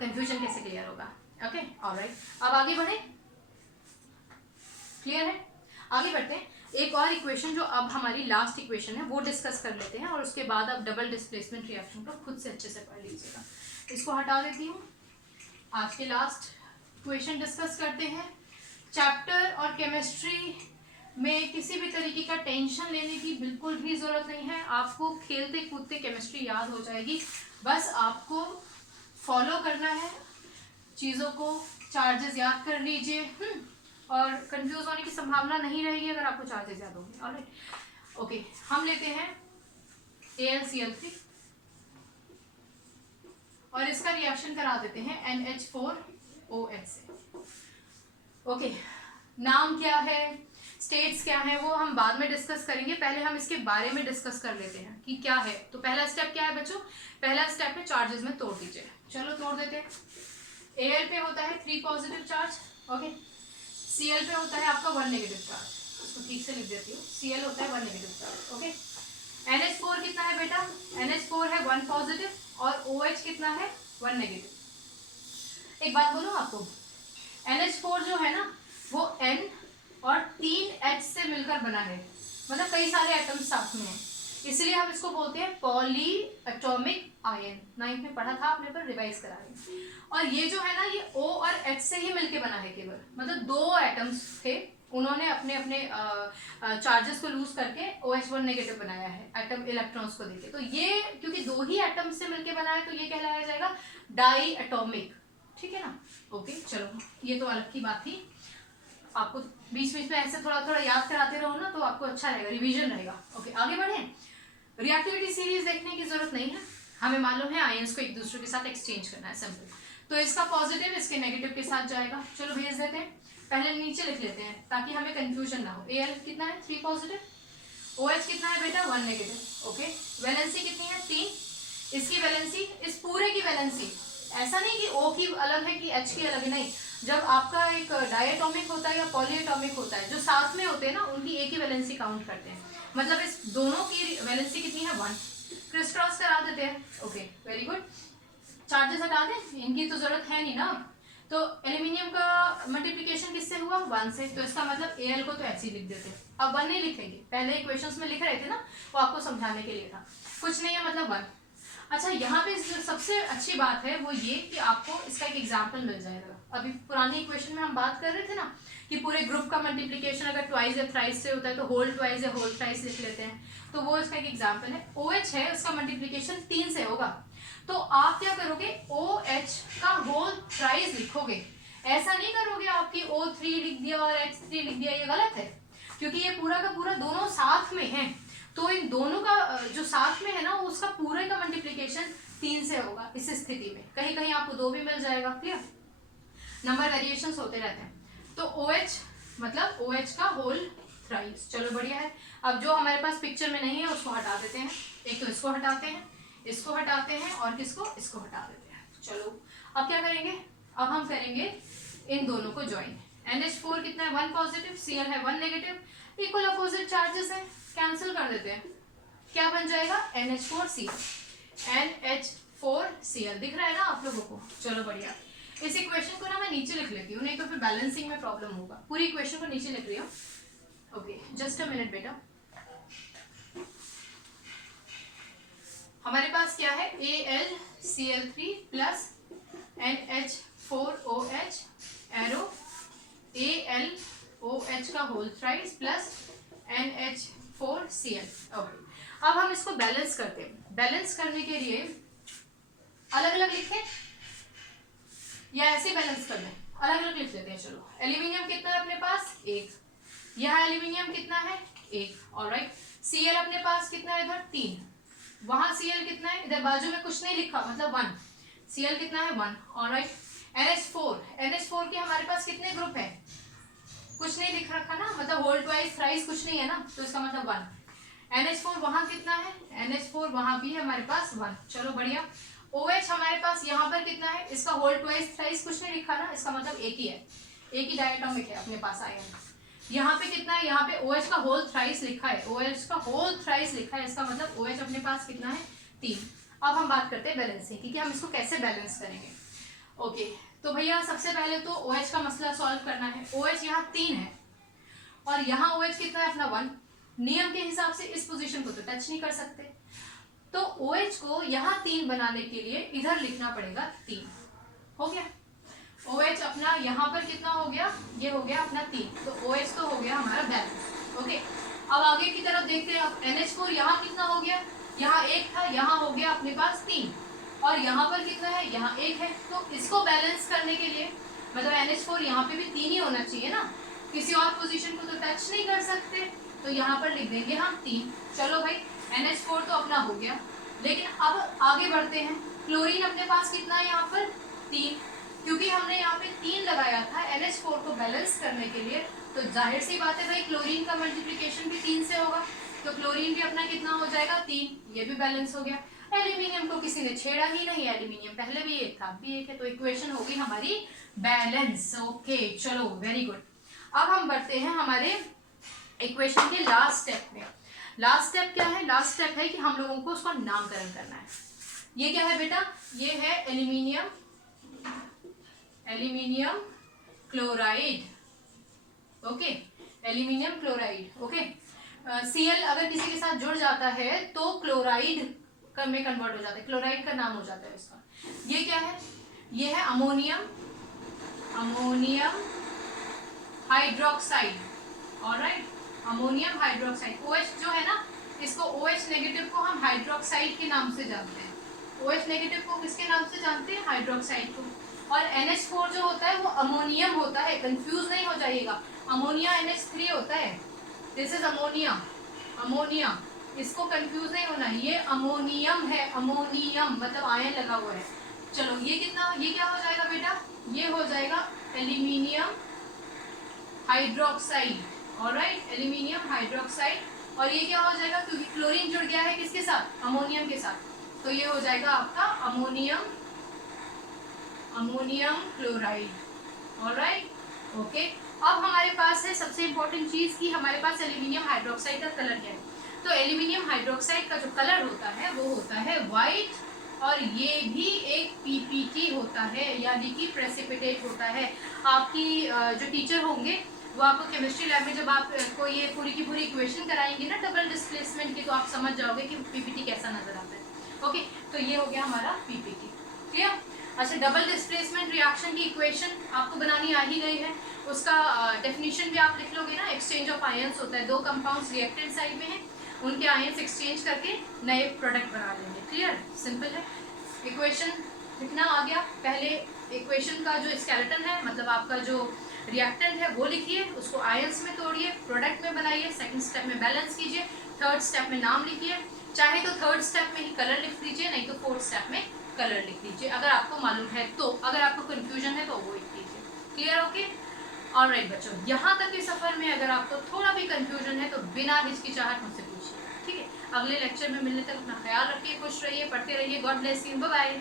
कंफ्यूजन कैसे क्लियर होगा। ओके ऑलराइट, अब आगे बढ़े, क्लियर है, आगे बढ़ते हैं। एक और इक्वेशन जो अब हमारी लास्ट इक्वेशन है वो डिस्कस कर लेते हैं, और उसके बाद आप डबल डिस्प्लेसमेंट रिएक्शन को खुद से अच्छे से पढ़ लीजिएगा। इसको हटा देती हूँ, आज के लास्ट इक्वेशन डिस्कस करते हैं। चैप्टर और केमिस्ट्री में किसी भी तरीके का टेंशन लेने की बिल्कुल भी जरूरत नहीं है, आपको खेलते कूदते केमिस्ट्री याद हो जाएगी। बस आपको फॉलो करना है चीज़ों को, चार्जेस याद कर लीजिए, और कंफ्यूज होने की संभावना नहीं रहेगी अगर आपको चार्जेस याद होंगे। ऑलराइट ओके, हम लेते हैं AlCl3 और इसका रिएक्शन करा देते हैं NH4OH से। ओके, नाम क्या है, स्टेट्स क्या है, वो हम बाद में डिस्कस करेंगे, पहले हम इसके बारे में डिस्कस कर लेते हैं कि क्या है। तो पहला स्टेप क्या है बच्चों, पहला स्टेप है चार्जेस में तोड़ दीजिए। चलो तोड़ देते हैं। Al पे होता है 3 पॉजिटिव चार्ज, ओके। Cl पे होता है आपका 1 नेगेटिव चार्ज, इसको ठीक से लिख देती हूँ, Cl होता है 1 नेगेटिव चार्ज, ओके। NH4 कितना है बेटा, NH4 है 1 पॉजिटिव और OH कितना है 1 नेगेटिव। एक बात बोलूँ आपको, NH4 जो है ना वो N और 3 H से मिलकर बना है, मतलब कई सारे एटम्स साथ में हैं। इसलिए हम इसको बोलते हैं पॉली एटॉमिक आयन। 9th में पढ़ा था आपने, पर रिवाइज करा रही। और ये जो है ना, ये O और H से ही मिलके बना है केवल, मतलब दो एटम्स थे, उन्होंने अपने अपने चार्जेस को लूज करके OH1 नेगेटिव बनाया है एटम इलेक्ट्रॉन्स को देके। तो ये क्योंकि दो ही एटम्स से मिलके बना है, तो ये कहलाया जाएगा डाई एटॉमिक। ठीक है ना? ओके, चलो ये तो अलग की बात थी। आपको बीच बीच में ऐसे थोड़ा थोड़ा याद कराते रहो ना, तो आपको अच्छा रहेगा, रिवीजन रहेगा। ओके, आगे बढ़े। रिएक्टिविटी सीरीज देखने की जरूरत नहीं है, हमें मालूम है आयंस को एक दूसरे के साथ एक्सचेंज करना है, सिंपल। तो इसका पॉजिटिव इसके नेगेटिव के साथ जाएगा। चलो भेज देते हैं, पहले नीचे लिख लेते हैं ताकि हमें कंफ्यूजन ना हो। Al कितना है? 3 पॉजिटिव। OH कितना है बेटा? 1 नेगेटिव। ओके, वैलेंसी कितनी है? 3। इसकी वैलेंसी, इस पूरे की वैलेंसी, ऐसा नहीं कि O की अलग है कि H की अलग है, नहीं। जब आपका एक डायटोमिक होता है या पॉलीएटॉमिक होता है, जो साथ में होते हैं ना, उनकी एक ही वैलेंसी काउंट करते हैं। मतलब इस दोनों की वैलेंसी कितनी है? 1। क्रिस क्रॉस करा देते हैं। Okay, very good. चार्जेस हटा दें, इनकी तो जरूरत है नहीं ना। तो एल्यूमिनियम का मल्टीप्लिकेशन किससे हुआ? 1 से। तो इसका मतलब Al को तो ऐसे ही लिख देते। अब 1 नहीं लिखेंगे, पहले इक्वेशंस में लिख रहे थे ना, वो आपको समझाने के लिए था, कुछ नहीं है मतलब 1। अच्छा, यहाँ पे सबसे अच्छी बात है वो ये कि आपको इसका एक एग्जाम्पल मिल जाएगा। अभी पुरानी इक्वेशन में हम बात कर रहे थे ना कि पूरे ग्रुप का मल्टीप्लिकेशन अगर ट्वाइस या थ्राइस से होता है तो होल ट्वाइस या होल थ्राइस लिख लेते हैं, तो वो इसका एक एग्जाम्पल है। OH है, उसका मल्टीप्लिकेशन 3 से होगा, तो आप क्या करोगे? OH का होल थ्राइस लिखोगे। ऐसा नहीं करोगे आपकी O3 लिख दिया और H3 लिख दिया, ये गलत है, क्योंकि ये पूरा का पूरा दोनों साथ में है। तो इन दोनों का जो साथ में है ना, उसका पूरे का मल्टीप्लिकेशन 3 से होगा। इस स्थिति में कहीं कहीं आपको 2 भी मिल जाएगा। क्लियर? नंबर वेरिएशंस होते रहते हैं। तो OH मतलब OH का होल थ्राइस। चलो बढ़िया है। अब जो हमारे पास पिक्चर में नहीं है उसको हटा देते हैं। एक तो इसको हटाते हैं, इसको हटाते हैं, और किसको? इसको हटा देते हैं। चलो अब क्या करेंगे? अब हम करेंगे इन दोनों को ज्वाइन। NH4 कितना है? 1 पॉजिटिव, Cl है 1 नेगेटिव, इक्वल अपोजिट चार्जेस है, कैंसिल कर देते हैं। क्या बन जाएगा? NH4Cl। NH4Cl दिख रहा है ना आप लोगों को? चलो बढ़िया। इस इक्वेशन को ना मैं नीचे लिख लेती हूँ, नहीं तो फिर बैलेंसिंग में प्रॉब्लम होगा। पूरी इक्वेशन को नीचे लिख रही हूँ। ओके, जस्ट अ मिनट बेटा। हमारे पास क्या है? AlCl3 plus NH4OH arrow AlOH का whole thrice plus NH4Cl। Okay, अब हम इसको बैलेंस करते हैं। बैलेंस करने के लिए अलग अलग लिखें या ऐसे बैलेंस कर लें? अलग अलग लिख लेते हैं। चलो, एल्यूमिनियम कितना है अपने पास? 1। यहाँ एल्यूमिनियम कितना है? 1। ऑलराइट। Cl अपने पास कितना है? इधर 3। वहां Cl कितना है? इधर बाजू में कुछ नहीं लिखा, मतलब 1। Cl कितना है? 1। ऑलराइट। NH4 के हमारे पास कितने ग्रुप है? कुछ नहीं लिख रखा ना, मतलब होल ट्वाइस थ्राइस कुछ नहीं है ना, तो इसका मतलब 1। NH4 वहां कितना है? NH4 वहां भी है हमारे पास 1। चलो बढ़िया। OH हमारे पास यहाँ पर कितना है? इसका होल ट्वाइस थ्राइस कुछ नहीं लिखा ना, इसका मतलब एक ही है, एक ही डायटोमिक है अपने पास आयन। यहाँ पे कितना है? यहाँ पे OH का होल थ्राइस लिखा है, OH का होल थ्राइस लिखा है, इसका मतलब OH अपने पास कितना है? 3। अब हम बात करते हैं बैलेंसिंग की, कि हम इसको कैसे बैलेंस करेंगे। ओके, तो भैया सबसे पहले तो OH का मसला सॉल्व करना है। OH यहाँ 3 है और यहाँ OH कितना है अपना? 1। नियम के हिसाब से इस पोजीशन को तो टच नहीं कर सकते, तो OH को यहाँ 3 बनाने के लिए इधर लिखना पड़ेगा 3। हो गया? OH अपना यहाँ पर कितना हो गया? ये हो गया अपना 3। तो OH तो हो गया हमारा बैलेंस। ओके, अब आगे की तरफ देखते हैं। अब NH4 यहाँ कितना हो गया? यहाँ 1 था, यहाँ हो गया अपने पास 3, और यहाँ पर कितना है? यहाँ 1 है। तो इसको बैलेंस करने के लिए मतलब NH4 यहाँ पे भी 3 ही होना चाहिए ना, किसी और पोजीशन को तो टच नहीं कर सकते, तो यहाँ पर लिख देंगे हम 3। चलो भाई, NH4 तो अपना हो गया, लेकिन अब आगे बढ़ते हैं। क्लोरीन अपने पास कितना है यहाँ पर? 3। क्योंकि हमने यहाँ पे 3 लगाया था NH4 को बैलेंस करने के लिए, तो जाहिर सी बात है भाई क्लोरीन का मल्टीप्लिकेशन भी 3 से होगा, तो क्लोरीन भी अपना कितना हो जाएगा? 3। ये भी बैलेंस हो गया। एल्यूमिनियम को किसी ने छेड़ा ही नहीं, एल्यूमिनियम पहले भी 1 था, अब भी 1 है, तो इक्वेशन होगी हमारी बैलेंस। ओके, चलो वेरी गुड। अब हम बढ़ते हैं हमारे इक्वेशन के लास्ट स्टेप में। लास्ट स्टेप क्या है? लास्ट स्टेप है कि हम लोगों को उसका नामकरण करना है। ये क्या है बेटा? ये है aluminium chloride. Okay, aluminium chloride. Okay, Cl अगर किसी के साथ जुड़ जाता है तो क्लोराइड में कन्वर्ट हो जाता है, क्लोराइड का नाम हो जाता है इसका। ये क्या है? ये है ammonium, ammonium hydroxide. Alright, ammonium hydroxide. OH जो है ना, इसको OH नेगेटिव को हम हाइड्रोक्साइड के नाम से जानते हैं। OH नेगेटिव को किसके नाम से जानते हैं? हाइड्रोक्साइड को। और NH4 जो होता है वो अमोनियम होता है, कंफ्यूज नहीं हो जाइएगा। अमोनिया NH3 होता है, दिस इज अमोनिया, अमोनिया, इसको कंफ्यूज नहीं होना। ये अमोनियम है, अमोनियम मतलब आयन लगा हुआ है। चलो ये कितना, ये क्या हो जाएगा बेटा? ये हो जाएगा aluminium hydroxide. Alright, aluminium hydroxide. और ये क्या हो जाएगा? क्योंकि क्लोरीन जुड़ गया है किसके साथ? अमोनियम के साथ, तो ये हो जाएगा आपका ammonium, ammonium chloride. Alright, okay. अब हमारे पास है सबसे इंपॉर्टेंट चीज कि हमारे पास एल्यूमिनियम हाइड्रोक्साइड का कलर क्या है। तो एल्यूमिनियम हाइड्रोक्साइड का जो कलर होता है वो होता है वाइट, और ये भी एक PPT होता है, यानी कि प्रेसिपिटेट होता है। आपकी जो टीचर होंगे वो आपको केमिस्ट्री लैब में जब आपको ये पूरी की पूरी इक्वेशन कराएंगे ना डबल डिस्प्लेसमेंट की, तो आप समझ जाओगे कि PPT कैसा नजर आता है। ओके, तो ये हो गया हमारा PPT। क्लियर? अच्छा, डबल डिस्प्लेसमेंट रिएक्शन की इक्वेशन आपको बनानी आ ही गई है, उसका डेफिनेशन भी आप लिख लोगे ना। एक्सचेंज ऑफ आयंस होता है, दो कंपाउंड्स रिएक्टेंट साइड में हैं, उनके आयंस एक्सचेंज करके नए प्रोडक्ट बना लेंगे। क्लियर? सिंपल है। इक्वेशन लिखना आ गया। पहले इक्वेशन का जो स्केलेटन है, मतलब आपका जो रिएक्टेंट है वो लिखिए, उसको आयंस में तोड़िए, प्रोडक्ट में बनाइए, सेकंड स्टेप में बैलेंस कीजिए, थर्ड स्टेप में नाम लिखिए। चाहे तो थर्ड स्टेप में ही कलर लिख दीजिए, नहीं तो फोर्थ स्टेप में कलर लिख दीजिए, अगर आपको मालूम है तो। अगर आपको कंफ्यूजन है तो वो लिख दीजिए। क्लियर? ओके, ऑलराइट बच्चों, यहाँ तक के सफर में अगर आपको थोड़ा भी कंफ्यूजन है तो बिना हिचकिचाहट मुझसे पूछिए। ठीक है, अगले लेक्चर में मिलने तक अपना ख्याल रखिए, खुश रहिए, पढ़ते रहिए। God bless you, bye bye.